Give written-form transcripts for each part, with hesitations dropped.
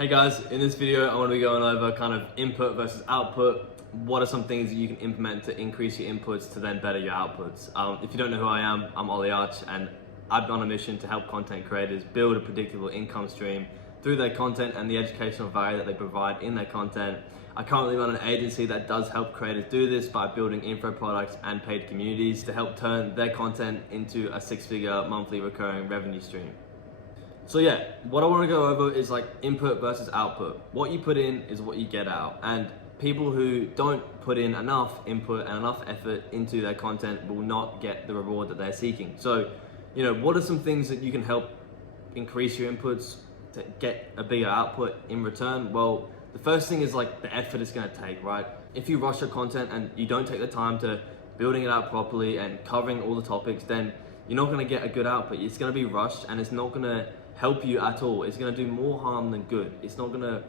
Hey guys, in this video I want to be going over kind of input versus output. What are some things that you can implement to increase your inputs to then better your outputs? If you don't know who I am, I'm Ollie Arch, and I've been on a mission to help content creators build a predictable income stream through their content and the educational value that they provide in their content. I currently run an agency that does help creators do this by building info products and paid communities to help turn their content into a six-figure monthly recurring revenue stream. So yeah, what I want to go over is like input versus output. What you put in is what you get out. And people who don't put in enough input and enough effort into their content will not get the reward that they're seeking. So, what are some things that you can help increase your inputs to get a bigger output in return? Well, the first thing is like the effort it's going to take, right? If you rush your content and you don't take the time to building it out properly and covering all the topics, then you're not going to get a good output. It's going to be rushed and it's not going to help you at all. It's going to do more harm than good. It's not going to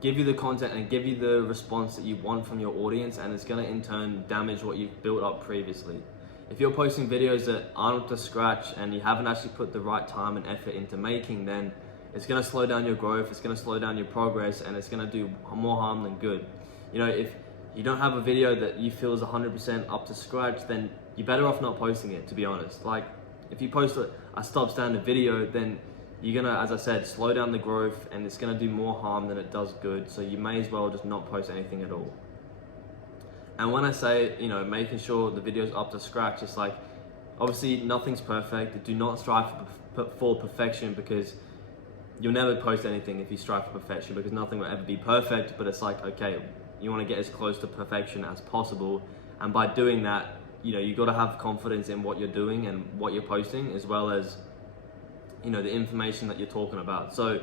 give you the content and give you the response that you want from your audience, and it's going to in turn damage what you've built up previously. If you're posting videos that aren't up to scratch and you haven't actually put the right time and effort into making, then it's going to slow down your growth, it's going to slow down your progress, and it's going to do more harm than good. If you don't have a video that you feel is 100% up to scratch, then you're better off not posting it, to be honest. Like, if you post a substandard video, then you're gonna, as I said, slow down the growth and it's gonna do more harm than it does good. So you may as well just not post anything at all. And when I say, making sure the video's up to scratch, it's like, obviously nothing's perfect. Do not strive for perfection, because you'll never post anything if you strive for perfection, because nothing will ever be perfect. But it's like, okay, you wanna get as close to perfection as possible. And by doing that, you gotta have confidence in what you're doing and what you're posting, as well as the information that you're talking about. So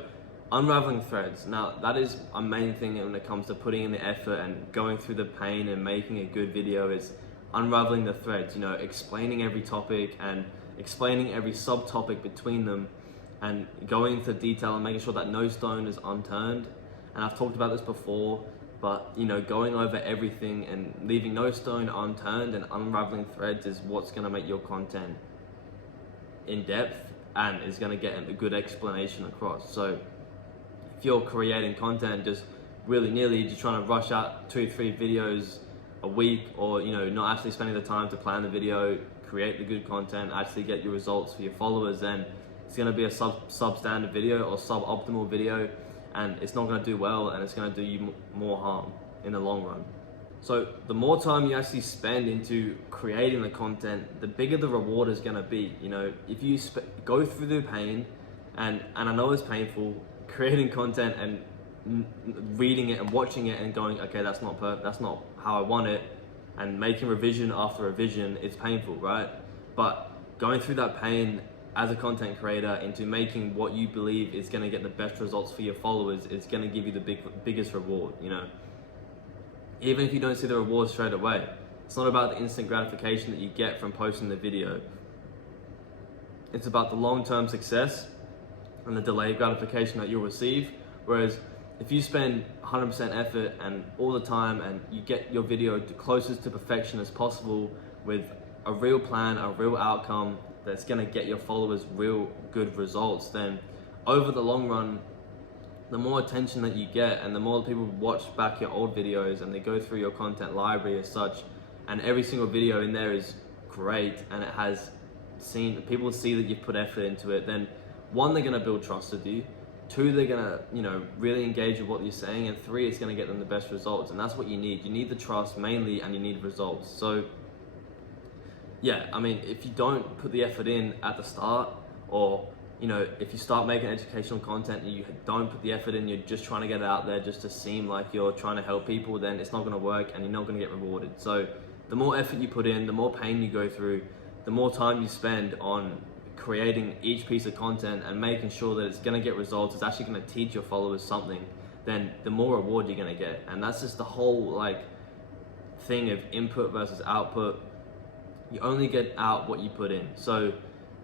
unraveling threads. Now that is a main thing when it comes to putting in the effort and going through the pain and making a good video, is unraveling the threads, explaining every topic and explaining every subtopic between them and going into detail and making sure that no stone is unturned. And I've talked about this before, but going over everything and leaving no stone unturned and unraveling threads is what's going to make your content in depth and is going to get a good explanation across. So if you're creating content just willy-nilly, you're trying to rush out 2-3 videos a week, or not actually spending the time to plan the video, create the good content, actually get your results for your followers, then it's going to be a substandard video or suboptimal video, and it's not going to do well, and it's going to do you more harm in the long run. So the more time you actually spend into creating the content, the bigger the reward is going to be. If you go through the pain, and I know it's painful, creating content and reading it and watching it and going, okay, that's not how I want it, and making revision after revision, it's painful, right? But going through that pain as a content creator into making what you believe is going to get the best results for your followers, it's going to give you the biggest reward. Even if you don't see the reward straight away, it's not about the instant gratification that you get from posting the video. It's about the long-term success and the delayed gratification that you'll receive. Whereas if you spend 100% effort and all the time, and you get your video closest to perfection as possible with a real plan, a real outcome that's gonna get your followers real good results, then over the long run, the more attention that you get and the more people watch back your old videos and they go through your content library as such, and every single video in there is great and it has people see that you've put effort into it, then one, they're going to build trust with you, two, they're going to really engage with what you're saying, and three, it's going to get them the best results. And that's what you need the trust mainly, and you need results. So yeah, if you don't put the effort in at the start, or if you start making educational content and you don't put the effort in, you're just trying to get it out there just to seem like you're trying to help people, then it's not going to work and you're not going to get rewarded. So the more effort you put in, the more pain you go through, the more time you spend on creating each piece of content and making sure that it's going to get results, it's actually going to teach your followers something, then the more reward you're going to get. And that's just the whole thing of input versus output. You only get out what you put in. So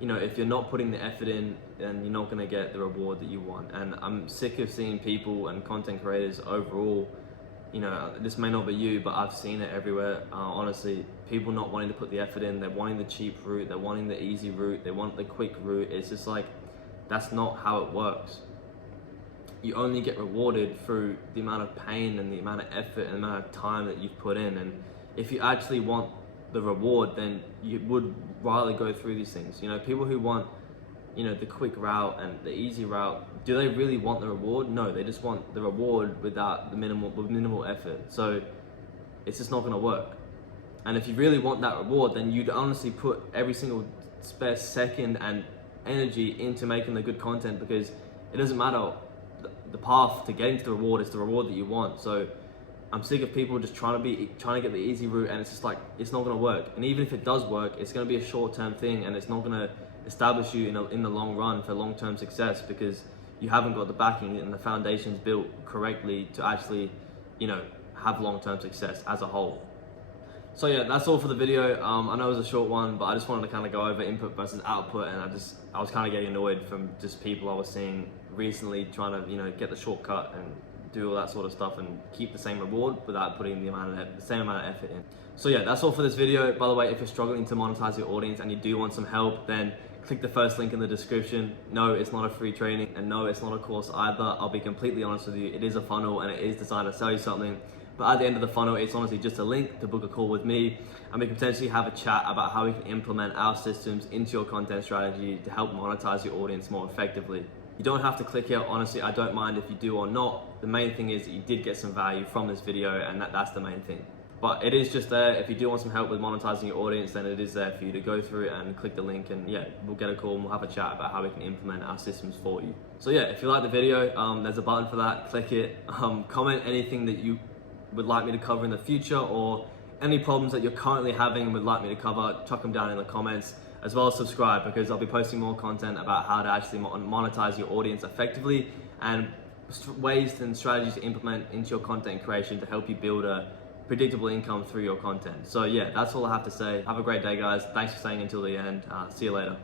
if you're not putting the effort in, then you're not going to get the reward that you want. And I'm sick of seeing people and content creators overall, this may not be you, but I've seen it everywhere, honestly, people not wanting to put the effort in. They're wanting the cheap route, they're wanting the easy route, they want the quick route. It's just like, that's not how it works. you only get rewarded through the amount of pain and the amount of effort and the amount of time that you've put in. And if you actually want the reward, then you would rather go through these things. You know, people who want, you know, the quick route and the easy route, do they really want the reward? No, they just want the reward without the minimal effort. So it's just not going to work. And if you really want that reward, then you'd honestly put every single spare second and energy into making the good content, because it doesn't matter. The path to getting to the reward is the reward that you want. So I'm sick of people just trying to get the easy route, and it's just like, it's not going to work. And even if it does work, it's going to be a short-term thing, and it's not going to establish you in the long run for long-term success, because you haven't got the backing and the foundations built correctly to actually, you know, have long-term success as a whole. So yeah, that's all for the video. I know it was a short one, but I just wanted to kind of go over input versus output, and I was kind of getting annoyed from just people I was seeing recently trying to, you know, get the shortcut and do all that sort of stuff and keep the same reward without putting the same amount of effort in. So yeah, that's all for this video. By the way, if you're struggling to monetize your audience and you do want some help, then click the first link in the description. No, it's not a free training, and no, it's not a course either. I'll be completely honest with you. It is a funnel and it is designed to sell you something. But at the end of the funnel, it's honestly just a link to book a call with me, and we can potentially have a chat about how we can implement our systems into your content strategy to help monetize your audience more effectively. You don't have to click here. Honestly, I don't mind if you do or not. The main thing is that you did get some value from this video, and that's the main thing. But it is just there. If you do want some help with monetizing your audience, then it is there for you to go through it and click the link, and yeah, we'll get a call and we'll have a chat about how we can implement our systems for you. So yeah, if you like the video, there's a button for that. Click it. Comment anything that you would like me to cover in the future, or any problems that you're currently having and would like me to cover. Chuck them down in the comments, as well as subscribe, because I'll be posting more content about how to actually monetize your audience effectively, and ways and strategies to implement into your content creation to help you build a predictable income through your content. So yeah, that's all I have to say. Have a great day, guys. Thanks for staying until the end. See you later.